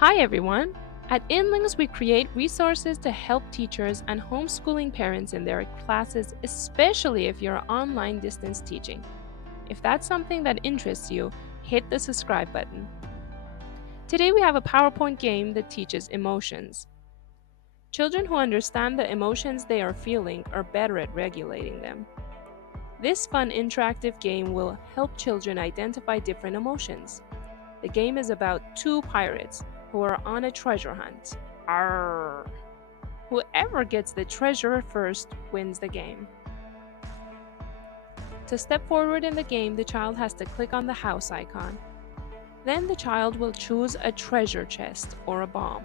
Hi everyone! At Inlings, we create resources to help teachers and homeschooling parents in their classes, especially if you're online distance teaching. If that's something that interests you, hit the subscribe button. Today we have a PowerPoint game that teaches emotions. Children who understand the emotions they are feeling are better at regulating them. This fun interactive game will help children identify different emotions. The game is about two pirates who are on a treasure hunt. Arr! Whoever gets the treasure first wins the game. To step forward in the game, the child has to click on the house icon. Then the child will choose a treasure chest or a bomb.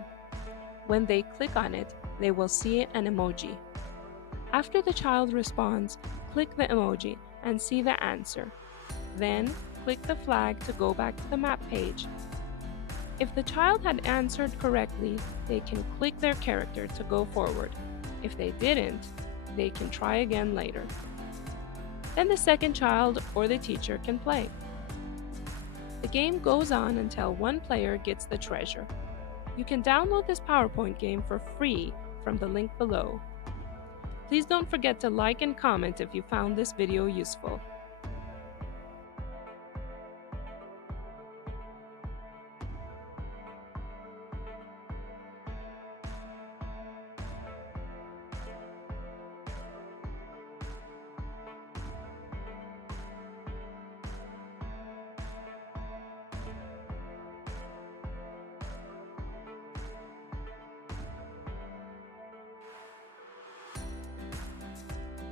When they click on it, they will see an emoji. After the child responds, click the emoji and see the answer. Then click the flag to go back to the map page. If the child had answered correctly, they can click their character to go forward. If they didn't, they can try again later. Then the second child or the teacher can play. The game goes on until one player gets the treasure. You can download this PowerPoint game for free from the link below. Please don't forget to like and comment if you found this video useful.